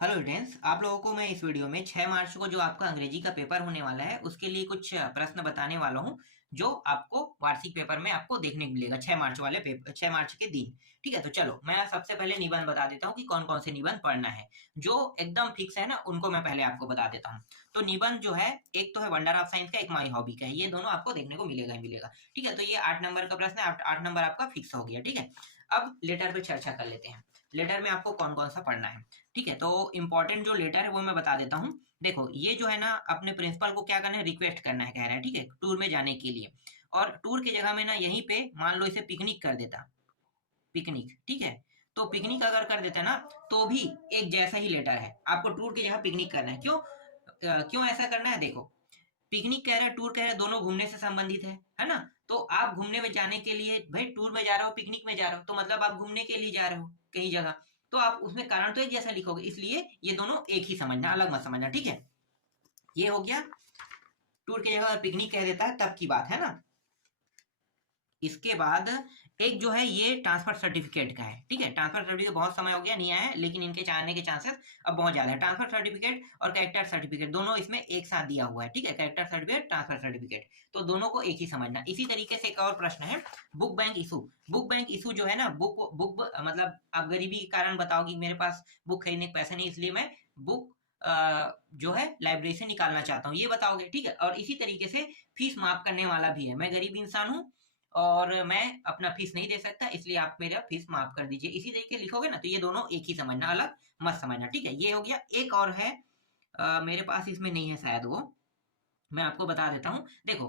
Hello students, आप लोगों को मैं इस वीडियो में 6 मार्च को जो आपका अंग्रेजी का पेपर होने वाला है उसके लिए कुछ प्रश्न बताने वाला हूं जो आपको वार्षिक पेपर में आपको देखने को मिलेगा 6 मार्च वाले पेपर 6 मार्च के दिन। ठीक है, तो चलो मैं सबसे पहले निबंध बता देता हूं कि कौन कौन से निबंध पढ़ना है। जो एकदम फिक्स है ना उनको मैं पहले आपको बता देता हूँ। तो निबंध जो है, एक तो है वंडर ऑफ साइंस का, एक माई हॉबी का है। ये दोनों आपको देखने को मिलेगा ही मिलेगा। ठीक है, तो ये 8 नंबर का प्रश्न है, 8 नंबर आपका फिक्स हो गया। ठीक है, अब लेटर पे चर्चा कर लेते हैं। लेटर में आपको कौन कौन सा पढ़ना है। ठीक है, तो इंपॉर्टेंट जो लेटर है वो मैं बता देता हूँ। देखो, ये जो है ना, अपने प्रिंसिपल को क्या करना है, रिक्वेस्ट करना है, कह रहा है। ठीक है, टूर में जाने के लिए। और टूर की जगह में ना यहीं पे मान लो इसे पिकनिक कर देता, पिकनिक। ठीक है, तो पिकनिक अगर कर देता ना तो भी एक जैसा ही लेटर है। आपको टूर की जगह पिकनिक करना है। क्यों ऐसा करना है? देखो, पिकनिक कह रहा है, टूर कह रहा है, दोनों घूमने से संबंधित है ना। तो आप घूमने में जाने के लिए, भाई टूर में जा रहे हो, पिकनिक में जा रहे हो, तो मतलब आप घूमने के लिए जा रहे हो कहीं जगह। तो आप उसमें कारण तो एक जैसा लिखोगे, इसलिए ये दोनों एक ही समझना, अलग मत समझना। ठीक है, ये हो गया। टूर की जगह पिकनिक कह देता है तब की बात है ना। इसके बाद एक जो है ये ट्रांसफर सर्टिफिकेट का है। ठीक है, ट्रांसफर सर्टिफिकेट बहुत समय हो गया नहीं आया है, लेकिन इनके आने के चांसेस अब बहुत ज्यादा है। ट्रांसफर सर्टिफिकेट और कैरेक्टर सर्टिफिकेट दोनों इसमें एक साथ दिया हुआ है। ठीक है, कैरेक्टर सर्टिफिकेट, ट्रांसफर सर्टिफिकेट, तो दोनों को एक ही समझना। इसी तरीके से एक और प्रश्न है, book bank issue. Book bank issue जो है ना, बुक बुक मतलब आप गरीबी के कारण बताओ कि मेरे पास बुक खरीदने के पैसे नहीं, इसलिए मैं बुक जो है लाइब्रेरी से निकालना चाहता हूँ, ये बताओगे। ठीक है, और इसी तरीके से फीस माफ करने वाला भी है। मैं गरीब इंसान हूँ और मैं अपना फीस नहीं दे सकता, इसलिए आप मेरा फीस माफ कर दीजिए। इसी तरीके लिखोगे ना तो ये दोनों एक ही समझना, अलग मत समझना। ठीक है, ये हो गया। एक और है, मेरे पास इसमें नहीं है शायद, वो मैं आपको बता देता हूँ। देखो,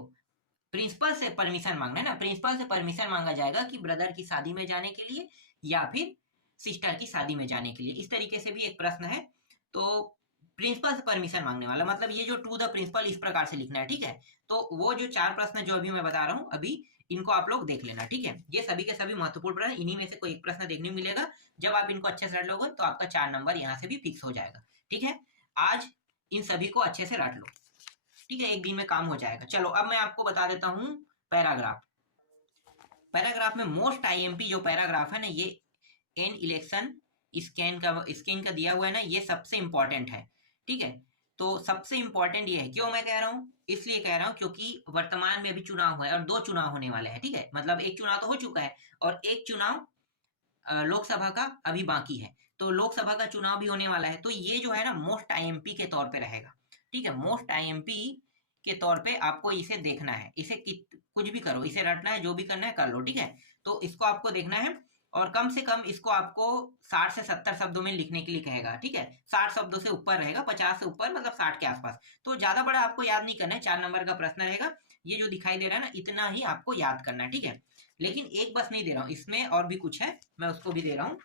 प्रिंसिपल से परमिशन मांगना है ना, प्रिंसिपल से परमिशन मांगा जाएगा कि ब्रदर की शादी में जाने के लिए या फिर सिस्टर की शादी में जाने के लिए। इस तरीके से भी एक प्रश्न है। तो प्रिंसिपल से परमिशन मांगने वाला मतलब ये जो टू द प्रिंसिपल इस प्रकार से लिखना है। ठीक है, तो वो जो 4 प्रश्न जो अभी मैं बता रहा हूँ अभी, इनको आप लोग देख लेना। ठीक है, ये सभी के सभी महत्वपूर्ण प्रश्न, इन्हीं में से कोई एक प्रश्न देखने को मिलेगा। जब आप इनको अच्छे से रट लोगे तो आपका 4 नंबर यहाँ से भी फिक्स हो जाएगा। ठीक है, आज इन सभी को अच्छे से रट लो। ठीक है, एक दिन में काम हो जाएगा। चलो अब मैं आपको बता देता हूँ पैराग्राफ। पैराग्राफ में मोस्ट आईएमपी जो पैराग्राफ है ना, ये एन इलेक्शन स्कैन का दिया हुआ है ना, ये सबसे इंपॉर्टेंट है। ठीक है, तो सबसे इंपॉर्टेंट ये है। क्यों मैं कह रहा हूँ? इसलिए कह रहा हूँ क्योंकि वर्तमान में अभी चुनाव हुआ है और 2 चुनाव होने वाले हैं। ठीक है, मतलब एक चुनाव तो हो चुका है और एक चुनाव लोकसभा का अभी बाकी है। तो लोकसभा का चुनाव भी होने वाला है, तो ये जो है ना मोस्ट आईएमपी के तौर पे रहेगा। ठीक है, मोस्ट आईएमपी के तौर पे आपको इसे देखना है। इसे कुछ भी करो, इसे रटना है, जो भी करना है कर लो। ठीक है, तो इसको आपको देखना है और कम से कम इसको आपको 60 से 70 शब्दों में लिखने के लिए कहेगा। ठीक है, 60 शब्दों से ऊपर रहेगा, 50 से ऊपर मतलब 60 के आसपास। तो ज्यादा बड़ा आपको याद नहीं करना है, 4 नंबर का प्रश्न रहेगा। ये जो दिखाई दे रहा है ना, इतना ही आपको याद करना है। ठीक है, लेकिन एक बस नहीं दे रहा हूँ, इसमें और भी कुछ है, मैं उसको भी दे रहा हूँ।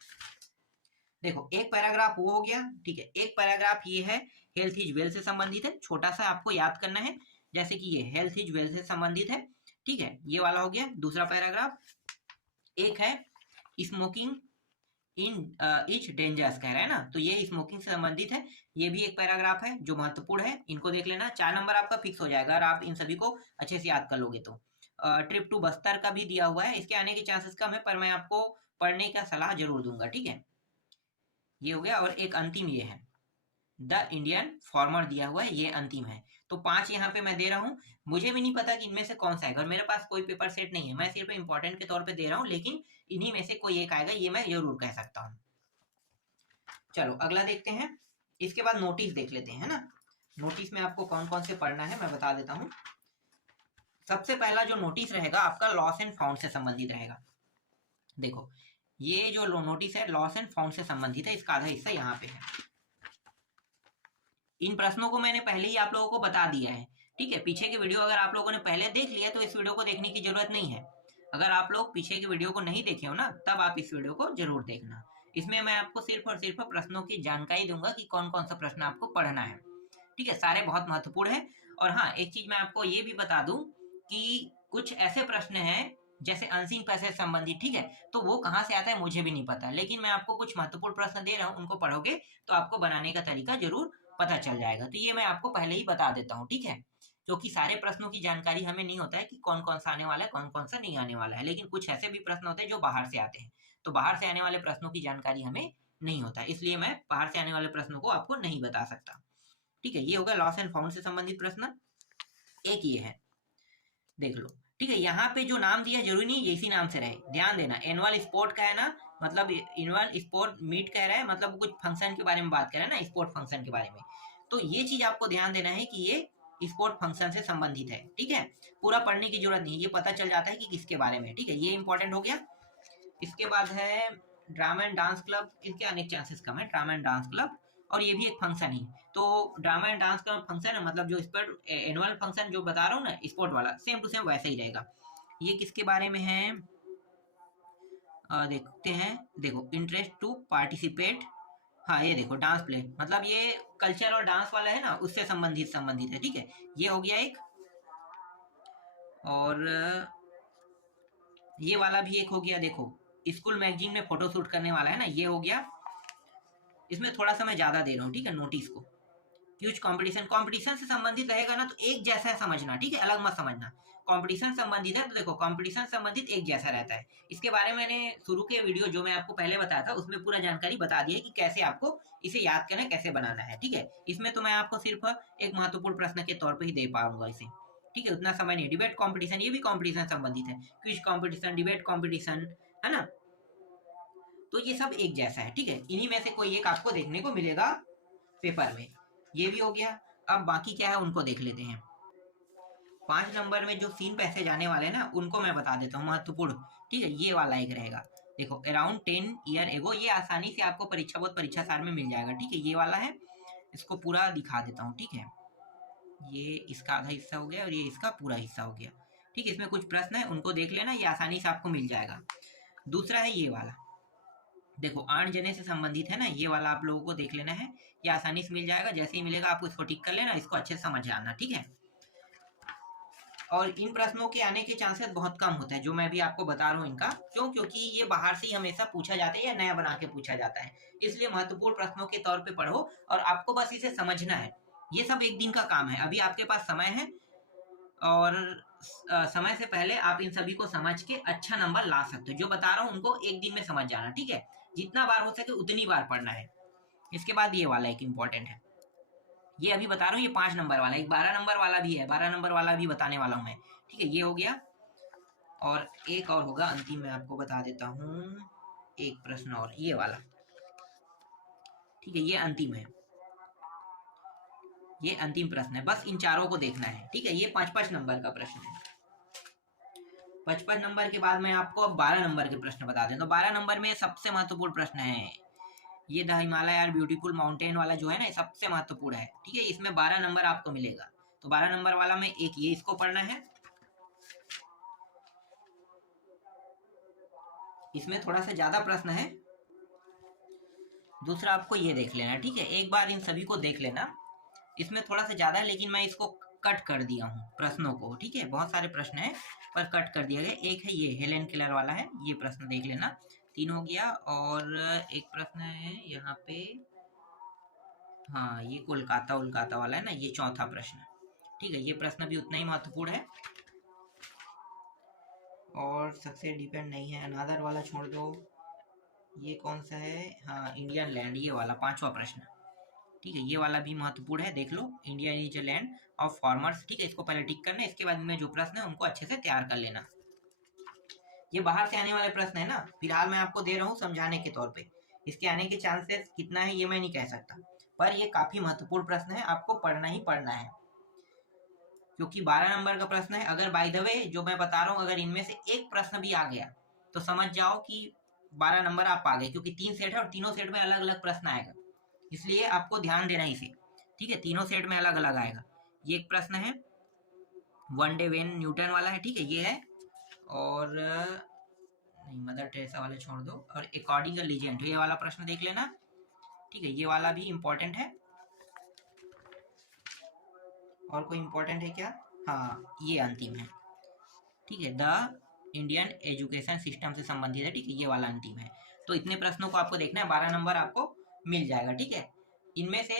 देखो, एक पैराग्राफ वो हो गया। ठीक है, एक पैराग्राफ ये है, हेल्थ इज वेल से संबंधित है, छोटा सा आपको याद करना है। जैसे कि ये हेल्थ इज वेल से संबंधित है। ठीक है, ये वाला हो गया दूसरा पैराग्राफ। एक है स्मोकिंग इन इच डेंजरस, कह रहा है ना, तो ये स्मोकिंग से संबंधित है। ये भी एक पैराग्राफ है जो महत्वपूर्ण है, इनको देख लेना। 4 नंबर आपका फिक्स हो जाएगा और आप इन सभी को अच्छे से याद कर लोगे तो। ट्रिप टू बस्तर का भी दिया हुआ है, इसके आने के चांसेस कम है, पर मैं आपको पढ़ने का सलाह जरूर दूंगा। ठीक है, ये हो गया। और एक अंतिम ये है, द इंडियन फार्मर दिया हुआ है, ये अंतिम है। तो 5 यहाँ पे मैं दे रहा हूँ। मुझे भी नहीं पता कि इनमें से कौन सा आएगा और मेरे पास कोई पेपर सेट नहीं है, मैं सिर्फ इंपॉर्टेंट के तौर पे दे रहा हूँ, लेकिन इन्हीं में से कोई एक आएगा, ये मैं जरूर कह सकता हूँ। चलो अगला देखते हैं। इसके बाद नोटिस देख लेते हैं, है ना। नोटिस में आपको कौन कौन से पढ़ना है मैं बता देता हूँ। सबसे पहला जो नोटिस रहेगा आपका लॉस एंड फाउंड से संबंधित रहेगा। देखो, ये जो नोटिस है लॉस एंड फाउंड से संबंधित है, इसका आधा हिस्सा यहाँ पे है। इन प्रश्नों को मैंने पहले ही आप लोगों को बता दिया है। ठीक है, पीछे की वीडियो अगर आप लोगों ने पहले देख लिया तो इस वीडियो को देखने की जरूरत नहीं है। अगर आप लोग पीछे की वीडियो को नहीं देखे हो ना, तब आप इस वीडियो को जरूर देखना। इसमें मैं आपको सिर्फ और सिर्फ प्रश्नों की जानकारी दूंगा कि कौन कौन सा प्रश्न आपको पढ़ना है। ठीक है, सारे बहुत महत्वपूर्ण है। और हाँ, एक चीज मैं आपको ये भी बता दूं कि कुछ ऐसे प्रश्न हैं जैसे अनसीन पैसे से संबंधित। ठीक है, तो वो कहाँ से आता है मुझे भी नहीं पता, लेकिन मैं आपको कुछ महत्वपूर्ण प्रश्न दे रहा हूँ, उनको पढ़ोगे तो आपको बनाने का तरीका जरूर पता चल जाएगा। तो ये मैं आपको पहले ही बता देता हूँ। ठीक है, क्योंकि सारे प्रश्नों की जानकारी हमें नहीं होता है कि कौन कौन सा आने वाला है, कौन कौन सा नहीं आने वाला है, लेकिन कुछ ऐसे भी प्रश्न होते हैं जो बाहर से आते हैं। तो बाहर से आने वाले प्रश्नों की जानकारी हमें नहीं होता, इसलिए मैं बाहर से आने वाले प्रश्नों को आपको नहीं बता सकता। ठीक है, ये होगा लॉस एंड फाउंड से संबंधित प्रश्न। एक ये है, देख लो। ठीक है, यहाँ पे जो नाम दिया जरूरी नहीं इसी नाम से रहे, ध्यान देना। एनुअल स्पोर्ट का है ना, मतलब एनुअल स्पोर्ट मीट कह रहा है, मतलब कुछ फंक्शन के बारे में बात कर रहा है ना, स्पोर्ट फंक्शन के बारे में। तो ये चीज आपको ध्यान देना है कि ये स्पोर्ट फंक्शन से संबंधित है। ठीक है, पूरा पढ़ने की जरूरत नहीं, ये पता चल जाता है कि किसके बारे में। ठीक है, ये इंपॉर्टेंट हो गया। इसके बाद है ड्रामा एंड डांस क्लब, इसके अनेक चांसेस कम है, ड्रामा एंड डांस क्लब, और ये भी एक फंक्शन ही। तो drama and dance club function है, मतलब जो स्पोर्ट एनुअल फंक्शन जो बता रहा हूँ ना स्पोर्ट वाला, सेम टू सेम वैसा ही रहेगा। ये किसके बारे में है, देखते हैं। देखो, इंटरेस्ट टू पार्टिसिपेट, हाँ ये देखो डांस प्ले, मतलब ये कल्चर और डांस वाला है ना, उससे संबंधित है। ठीक है, ये हो गया एक। और ये वाला भी एक हो गया, देखो स्कूल मैगजीन में फोटो शूट करने वाला है ना, ये हो गया। इसमें थोड़ा सा मैं ज्यादा दे रहा हूँ, ठीक है, नोटिस को। क्यूज कंपटीशन, कंपटीशन से संबंधित रहेगा ना तो एक जैसा है समझना, ठीक है, अलग मत समझना। कंपटीशन संबंधित है तो देखो कंपटीशन संबंधित एक जैसा रहता है। इसके बारे में मैंने शुरू के वीडियो जो मैं आपको पहले बताया था उसमें पूरा जानकारी बता दी है कि कैसे आपको इसे याद करना है, कैसे बनाना है। ठीक है, इसमें तो मैं आपको सिर्फ एक महत्वपूर्ण प्रश्न के तौर पर ही दे पाऊंगा इसे। ठीक है, उतना समय नहीं। डिबेट कॉम्पिटिशन, ये भी कॉम्पिटिशन संबंधित है, क्विज कॉम्पिटिशन, डिबेट कॉम्पिटिशन, है ना। तो ये सब एक जैसा है। ठीक है, इन्हीं में से कोई एक आपको देखने को मिलेगा पेपर में। ये भी हो गया। अब बाकी क्या है उनको देख लेते हैं। 5 नंबर में जो सीन पैसेज आने वाले हैं ना उनको मैं बता देता हूँ, महत्वपूर्ण। ठीक है, ये वाला एक रहेगा। देखो, अराउंड 10 ईयर एगो, ये आसानी से आपको परीक्षा बहुत परीक्षा सार में मिल जाएगा। ठीक है, ये वाला है, इसको पूरा दिखा देता हूँ। ठीक है, ये इसका आधा हिस्सा हो गया और ये इसका पूरा हिस्सा हो गया। ठीक है, इसमें कुछ प्रश्न है उनको देख लेना, ये आसानी से आपको मिल जाएगा। दूसरा है ये वाला, देखो आण जने से संबंधित है ना, ये वाला आप लोगों को देख लेना है, ये आसानी से मिल जाएगा। जैसे ही मिलेगा आपको इसको टिक कर लेना, इसको अच्छे से समझ जाना। ठीक है, और इन प्रश्नों के आने के चांसेस बहुत कम होते हैं, जो मैं भी आपको बता रहा हूँ इनका। क्यों? क्योंकि ये बाहर से ही हमेशा पूछा जाता है या नया बना के पूछा जाता है, इसलिए महत्वपूर्ण प्रश्नों के तौर पे पढ़ो और आपको बस इसे समझना है। ये सब एक दिन का काम है, अभी आपके पास समय है और समय से पहले आप इन सभी को समझ के अच्छा नंबर ला सकते हो। जो बता रहा हूँ उनको एक दिन में समझ जाना। ठीक है, जितना बार हो सके उतनी बार पढ़ना है। इसके बाद ये वाला एक इम्पॉर्टेंट है, ये अभी बता रहा हूँ, ये 5 नंबर वाला, एक 12 नंबर वाला भी है, 12 नंबर वाला भी बताने वाला हूँ मैं। ठीक है, ये हो गया। और एक और होगा अंतिम, मैं आपको बता देता हूँ एक प्रश्न और, ये वाला। ठीक है, ये अंतिम है, ये अंतिम प्रश्न है, बस इन चारों को देखना है। ठीक है, ये 5-5 नंबर का प्रश्न है। 55 नंबर के बाद मैं आपको अब 12 नंबर के प्रश्न बता दें। तो 12 नंबर में सबसे महत्वपूर्ण प्रश्न है ये, the Himalaya are beautiful mountain वाला जो है ना, सबसे महत्वपूर्ण है। ठीक है, इसमें 12 नंबर आपको मिलेगा। तो 12 नंबर वाला में एक ये इसको पढ़ना है, इसमें थोड़ा सा ज्यादा प्रश्न है। दूसरा आपको ये देख लेना। ठीक है, एक बार इन सभी को देख लेना, इसमें थोड़ा सा ज्यादा है लेकिन मैं इसको कट कर दिया हूँ प्रश्नों को। ठीक है, बहुत सारे प्रश्न है पर कट कर दिया गया। एक है ये हेलेन केलर वाला है, ये प्रश्न देख लेना, 3 हो गया। और एक प्रश्न है यहाँ पे, हाँ ये कोलकाता उलकाता वाला है ना, ये चौथा प्रश्न। ठीक है, ये प्रश्न भी उतना ही महत्वपूर्ण है। और सक्सेस डिपेंड नहीं है, अनादर वाला छोड़ दो। ये कौन सा है, हाँ इंडियन लैंड, ये वाला 5वां प्रश्न। ठीक है, ये वाला भी महत्वपूर्ण है, देख लो, India is a land of farmers. ठीक है, इसको पहले टिक करना, इसके बाद में जो प्रश्न है उनको अच्छे से तैयार कर लेना। ये बाहर से आने वाले प्रश्न है ना, फिलहाल मैं आपको दे रहा हूँ समझाने के तौर पे। इसके आने के चांसेस कितना है ये मैं नहीं कह सकता, पर ये काफी महत्वपूर्ण प्रश्न है, आपको पढ़ना ही पढ़ना है। क्योंकि 12 नंबर का प्रश्न है। अगर बाय द वे जो मैं बता रहा हूँ अगर इनमें से एक प्रश्न भी आ गया तो समझ जाओ कि 12 नंबर आप आ गए, क्योंकि 3 सेट है और तीनों सेट में अलग अलग प्रश्न आएगा, इसलिए आपको ध्यान देना इसे। ठीक है, तीनों सेट में अलग अलग आएगा। ये एक प्रश्न है, वन डे वेन न्यूटन वाला है। ठीक है, ये है। और नहीं, मदर टेरेसा वाले छोड़ दो। और अकॉर्डिंग लीजेंड, ये वाला प्रश्न देख लेना। ठीक है, ये वाला भी इंपॉर्टेंट है। और कोई इंपॉर्टेंट है क्या, हाँ ये अंतिम है। ठीक है, द इंडियन एजुकेशन सिस्टम से संबंधित है। ठीक है, ये वाला अंतिम है। तो इतने प्रश्नों को आपको देखना है, 12 नंबर आपको मिल जाएगा। ठीक है, इनमें से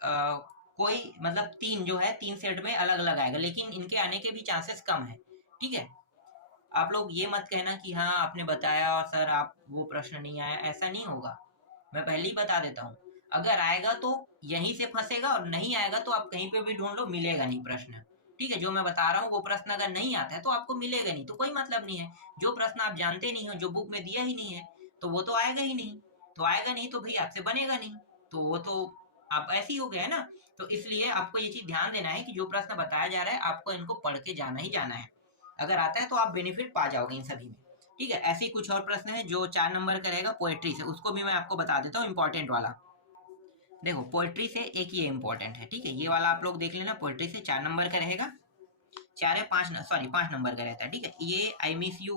कोई मतलब 3 जो है 3 सेट में अलग अलग आएगा, लेकिन इनके आने के भी चांसेस कम है। ठीक है, आप लोग ये मत कहना कि हाँ आपने बताया और सर आप वो प्रश्न नहीं आया, ऐसा नहीं होगा। मैं पहले ही बता देता हूँ। अगर आएगा तो यहीं से फंसेगा, और नहीं आएगा तो आप कहीं पे भी ढूंढ लो, मिलेगा नहीं प्रश्न। ठीक है, जो मैं बता रहा हूँ वो प्रश्न अगर नहीं आता है तो आपको मिलेगा नहीं, तो कोई मतलब नहीं है। जो प्रश्न आप जानते नहीं हो, जो बुक में दिया ही नहीं है, तो वो तो आएगा ही नहीं। तो आएगा नहीं तो भाई आपसे बनेगा नहीं, तो वो तो आप ऐसे ही हो गया है ना। तो इसलिए आपको ये चीज ध्यान देना है कि जो प्रश्न बताया जा रहा है आपको इनको पढ़ के जाना ही जाना है। अगर आता है तो आप बेनिफिट पा जाओगे इन सभी में। ठीक है, ऐसे ही कुछ और प्रश्न है जो 4 नंबर का रहेगा पोएट्री से, उसको भी मैं आपको बता देता हूँ, इंपॉर्टेंट वाला। देखो पोएट्री से एक ये इंपॉर्टेंट है, ठीक है, ये वाला आप लोग देख लेना, पोएट्री से 4 नंबर का रहेगा। 4 या 5, सॉरी 5 नंबर का रहता है। ठीक है, ये आई मिस यू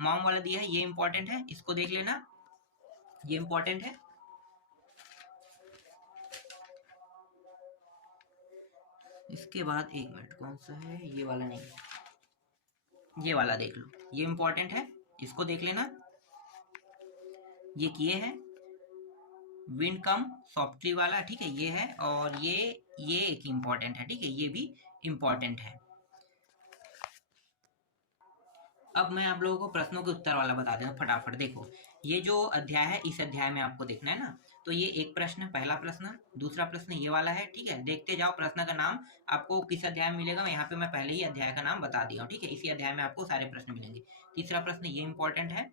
मॉम वाला दिया है, ये इंपॉर्टेंट है, इसको देख लेना, ये इंपॉर्टेंट है। इसके बाद एक मिनट, कौन सा है ये वाला, नहीं ये वाला देख लो, ये इंपॉर्टेंट है, इसको देख लेना। ये किए हैं विंड कम सॉफ्टली वाला, ठीक है, ये है, और ये एक इंपॉर्टेंट है, ठीक है, ये भी इंपॉर्टेंट है। अब मैं आप लोगों को प्रश्नों के उत्तर वाला बता दूं फटाफट। देखो ये जो अध्याय है, इस अध्याय में आपको देखना है ना, तो ये एक प्रश्न, पहला प्रश्न, दूसरा प्रश्न ये वाला है। ठीक है, देखते जाओ प्रश्न का नाम आपको किस अध्याय में मिलेगा, यहाँ पे मैं पहले ही अध्याय का नाम बता दिया हूँ। ठीक है, इसी अध्याय में आपको सारे प्रश्न मिलेंगे। तीसरा प्रश्न ये इंपॉर्टेंट है,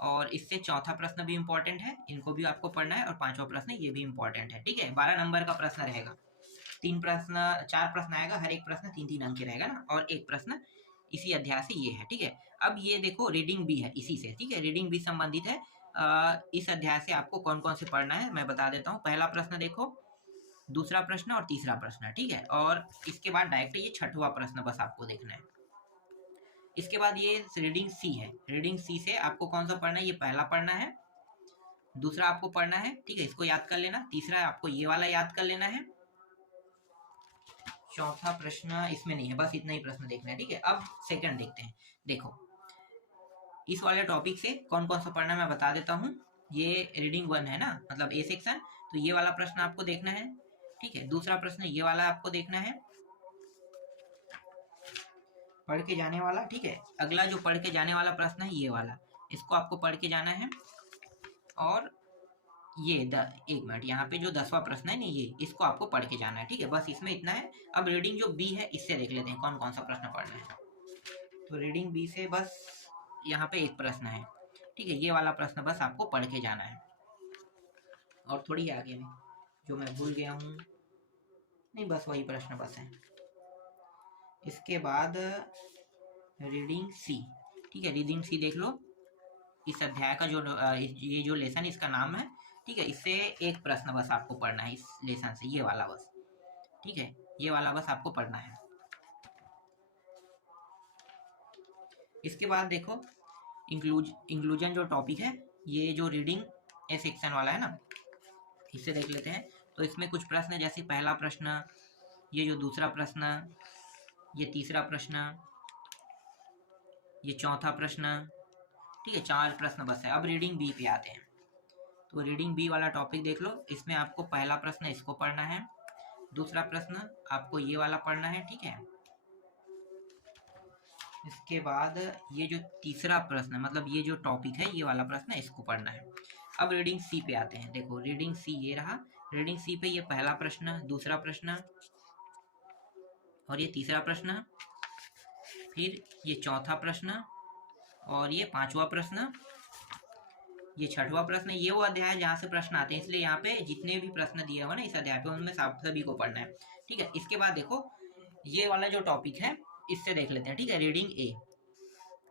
और इससे चौथा प्रश्न भी इंपॉर्टेंट है, इनको भी आपको पढ़ना है, और पांचवा प्रश्न ये भी इंपॉर्टेंट है। ठीक है, 12 नंबर का प्रश्न रहेगा, 4 प्रश्न आएगा, हर एक प्रश्न 3-3 अंक के रहेगा ना, और एक प्रश्न इसी अध्याय से ये है। ठीक है, अब ये देखो रीडिंग भी है इसी से। ठीक है, रीडिंग भी संबंधित है इस अध्याय से। आपको कौन कौन से पढ़ना है मैं बता देता हूँ। पहला प्रश्न देखो, दूसरा प्रश्न और तीसरा प्रश्न। ठीक है, और इसके बाद डायरेक्ट ये छठवां प्रश्न बस आपको देखना है। इसके बाद ये रीडिंग सी है, रीडिंग सी से आपको कौन सा पढ़ना है, ये पहला पढ़ना है, दूसरा आपको पढ़ना है। ठीक है, इसको याद कर लेना, तीसरा आपको ये वाला याद कर लेना है, चौथा प्रश्न इसमें नहीं है, बस इतना ही प्रश्न देखना है। ठीक है, अब सेकंड देखते हैं। देखो इस वाले टॉपिक से कौन कौन सा पढ़ना है मैं बता देता हूँ। ये रीडिंग 1 है ना, मतलब ए सेक्शन, तो ये वाला प्रश्न आपको देखना है। ठीक है, दूसरा प्रश्न ये वाला आपको देखना है, पढ़ के जाने वाला। ठीक है, अगला जो पढ़ के जाने वाला प्रश्न है ये वाला, इसको आपको पढ़ के जाना है। और ये एक मिनट, यहाँ पे जो 10वां प्रश्न है ना, ये इसको आपको पढ़ के जाना है। ठीक है, बस इसमें इतना है। अब रीडिंग जो बी है, इससे देख लेते हैं कौन कौन सा प्रश्न पढ़ना है। तो रीडिंग बी से बस यहाँ पे एक प्रश्न है। ठीक है, ये वाला प्रश्न बस आपको पढ़ के जाना है, और थोड़ी आगे में जो मैं भूल गया हूँ, नहीं बस वही प्रश्न बस है। इसके बाद रीडिंग सी। ठीक है, रीडिंग सी देख लो, इस अध्याय का जो ये जो लेसन इसका नाम है। ठीक है, इससे एक प्रश्न बस आपको पढ़ना है इस लेसन से, ये वाला बस। ठीक है, ये वाला बस आपको पढ़ना है। इसके बाद देखो इंक्लूजन जो टॉपिक है, ये जो रीडिंग ए सेक्शन वाला है ना, इससे देख लेते हैं। तो इसमें कुछ प्रश्न जैसे पहला प्रश्न, ये जो दूसरा प्रश्न, ये तीसरा प्रश्न, ये चौथा प्रश्न। ठीक है, 4 प्रश्न बस है। अब रीडिंग बी पे आते हैं। तो रीडिंग बी वाला टॉपिक देख लो, इसमें आपको पहला प्रश्न इसको पढ़ना है, दूसरा प्रश्न आपको ये वाला पढ़ना है। ठीक है, इसके बाद ये जो तीसरा प्रश्न, मतलब ये जो टॉपिक है ये वाला प्रश्न है, इसको पढ़ना है। अब रीडिंग सी पे आते हैं। देखो रीडिंग सी ये रहा, रीडिंग सी पे ये पहला प्रश्न, दूसरा प्रश्न, और ये तीसरा प्रश्न, फिर ये चौथा प्रश्न, और ये पांचवा प्रश्न, ये छठवां प्रश्न। ये वो अध्याय है जहाँ से प्रश्न आते हैं, इसलिए यहाँ पे जितने भी प्रश्न दिए हुए ना इस अध्याय पे, उनमें सभी को पढ़ना है। ठीक है, इसके बाद देखो ये वाला जो टॉपिक है, इससे देख लेते हैं। ठीक है, रीडिंग ए,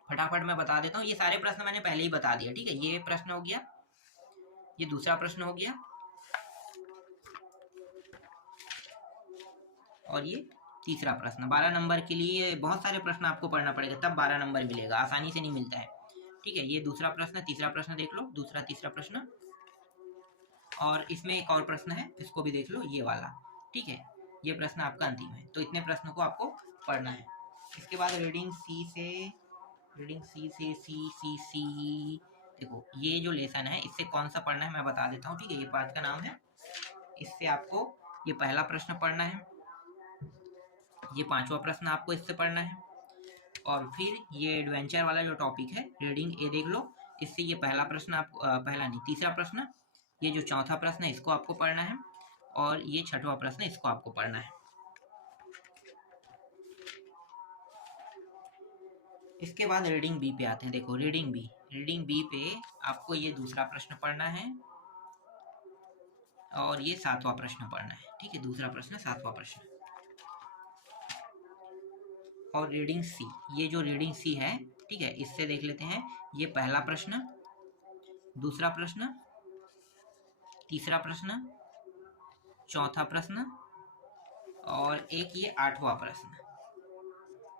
फटाफट मैं बता देता हूँ। ये सारे प्रश्न मैंने पहले ही बता दिया। ठीक है, ये प्रश्न हो गया, ये दूसरा प्रश्न हो गया, और ये तीसरा प्रश्न। 12 नंबर के लिए बहुत सारे प्रश्न आपको पढ़ना पड़ेगा, तब 12 नंबर मिलेगा, आसानी से नहीं मिलता है। ठीक है, ये दूसरा प्रश्न, तीसरा प्रश्न देख लो, दूसरा तीसरा प्रश्न, और इसमें एक और प्रश्न है, इसको भी देख लो, ये वाला। ठीक है, ये प्रश्न आपका अंतिम है। तो इतने प्रश्नों को आपको पढ़ना है। इसके बाद रीडिंग सी से सी देखो ये जो लेसन है, इससे कौन सा पढ़ना है मैं बता देता हूँ। ठीक है, ये पाठ का नाम है, इससे आपको ये पहला प्रश्न पढ़ना है, ये पांचवा प्रश्न आपको इससे पढ़ना है, और फिर ये एडवेंचर वाला जो टॉपिक है रीडिंग ए देख लो, इससे ये पहला प्रश्न आप पहला नहीं तीसरा प्रश्न, ये जो चौथा प्रश्न है इसको आपको पढ़ना है, और ये छठवां प्रश्न इसको आपको पढ़ना है। इसके बाद रीडिंग बी पे आते हैं। देखो रीडिंग बी पे आपको ये दूसरा प्रश्न पढ़ना है और ये सातवां प्रश्न पढ़ना है। ठीक है, दूसरा प्रश्न सातवां प्रश्न। और रीडिंग सी, ये जो रीडिंग सी है, ठीक है, इससे देख लेते हैं। ये पहला प्रश्न, दूसरा प्रश्न, तीसरा प्रश्न, चौथा प्रश्न और एक ये आठवां प्रश्न।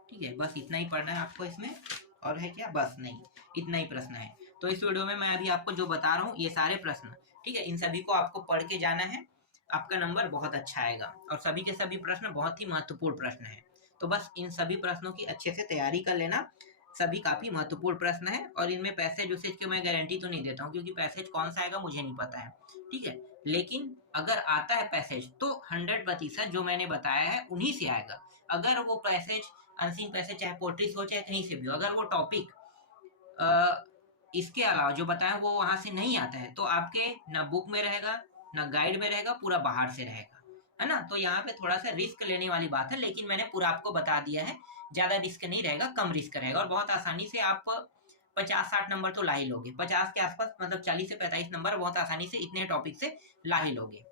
ठीक है, बस इतना ही पढ़ना है आपको इसमें। और है क्या? बस नहीं, इतना ही प्रश्न है। तो इस वीडियो में मैं अभी आपको जो बता रहा हूँ ये सारे प्रश्न, ठीक है, इन सभी को आपको पढ़ के जाना है, आपका नंबर बहुत अच्छा आएगा। और सभी के सभी प्रश्न बहुत ही महत्वपूर्ण प्रश्न है। तो बस इन सभी प्रश्नों की अच्छे से तैयारी कर लेना। सभी काफी महत्वपूर्ण प्रश्न है, और इनमें पैसेज उसेज की मैं गारंटी तो नहीं देता हूँ, क्योंकि पैसेज कौन सा आएगा मुझे नहीं पता है। ठीक है, लेकिन अगर आता है पैसेज तो 100% जो मैंने बताया है उन्हीं से आएगा। अगर वो पैसेज अनसीन पैसेज चाहे पोट्री हो चाहे कहीं से भी हो, अगर वो टॉपिक इसके अलावा जो बताया वो वहां से नहीं आता है, तो आपके ना बुक में रहेगा ना गाइड में रहेगा, पूरा बाहर से रहेगा, है ना। तो यहाँ पे थोड़ा सा रिस्क लेने वाली बात है, लेकिन मैंने पूरा आपको बता दिया है। ज्यादा रिस्क नहीं रहेगा, कम रिस्क रहेगा, और बहुत आसानी से आप 50-60 नंबर तो ला ही लोगे। 50 के आसपास, मतलब 40 से 45 नंबर बहुत आसानी से इतने टॉपिक से ला ही लोगे।